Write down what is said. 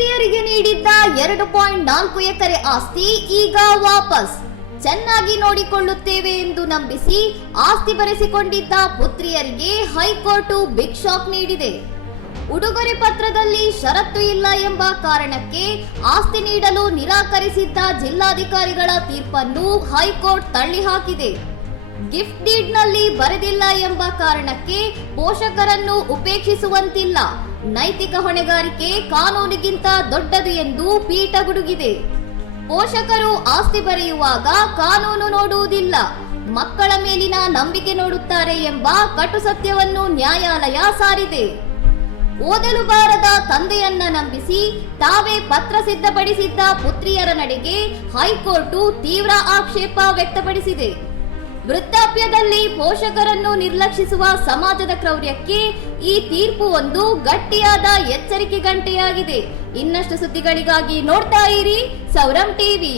ಪುತ್ರಿಯರಿಗೆ ನೀಡಿದ್ದ 2.4 ಎಕರೆ ಆಸ್ತಿ ಈಗ ವಾಪಸ್. ಚೆನ್ನಾಗಿ ನೋಡಿಕೊಳ್ಳುತ್ತೇವೆ ಎಂದು ನಂಬಿಸಿ ಆಸ್ತಿ ಬರೆಸಿಕೊಂಡಿದ್ದ ಪುತ್ರಿಯರಿಗೆ ಹೈಕೋರ್ಟ್ ಬಿಗ್ ಶಾಕ್ ನೀಡಿದೆ. ಉಡುಗೊರೆ ಪತ್ರದಲ್ಲಿ ಷರತ್ತು ಇಲ್ಲ ಎಂಬ ಕಾರಣಕ್ಕೆ ಆಸ್ತಿ ನೀಡಲು ನಿರಾಕರಿಸಿದ್ದ ಜಿಲ್ಲಾಧಿಕಾರಿಗಳ ತೀರ್ಪನ್ನು ಹೈಕೋರ್ಟ್ ತಳ್ಳಿಹಾಕಿದೆ. ಗಿಫ್ಟ್ ಡೀಡ್ನಲ್ಲಿ ಬರೆದಿಲ್ಲ ಎಂಬ ಕಾರಣಕ್ಕೆ ಪೋಷಕರನ್ನು ಉಪೇಕ್ಷಿಸುವಂತಿಲ್ಲ. ನೈತಿಕ ಹೊಣೆಗಾರಿಕೆ ಕಾನೂನಿಗಿಂತ ದೊಡ್ಡದು ಎಂದು ಪೀಠ ಗುಡುಗಿದೆ. ಪೋಷಕರು ಆಸ್ತಿ ಬರೆಯುವಾಗ ಕಾನೂನು ನೋಡುವುದಿಲ್ಲ, ಮಕ್ಕಳ ಮೇಲಿನ ನಂಬಿಕೆ ನೋಡುತ್ತಾರೆ ಎಂಬ ಕಟು ಸತ್ಯವನ್ನು ನ್ಯಾಯಾಲಯ ಸಾರಿದೆ. ಓದಲು ಬಾರದ ತಂದೆಯನ್ನ ನಂಬಿಸಿ ತಾವೇ ಪತ್ರ ಸಿದ್ಧಪಡಿಸಿದ್ದ ಪುತ್ರಿಯರ ನಡೆಗೆ ಹೈಕೋರ್ಟ್ ತೀವ್ರ ಆಕ್ಷೇಪ ವ್ಯಕ್ತಪಡಿಸಿದೆ. ವೃದ್ಧಾಪ್ಯದಲ್ಲಿ ಪೋಷಕರನ್ನು ನಿರ್ಲಕ್ಷಿಸುವ ಸಮಾಜದ ಕ್ರೌರ್ಯಕ್ಕೆ ಈ ತೀರ್ಪು ಒಂದು ಗಟ್ಟಿಯಾದ ಎಚ್ಚರಿಕೆ ಗಂಟೆಯಾಗಿದೆ. ಇನ್ನಷ್ಟು ಸುದ್ದಿಗಳಿಗಾಗಿ ನೋಡ್ತಾ ಇರಿ ಸೌರಂ ಟಿವಿ.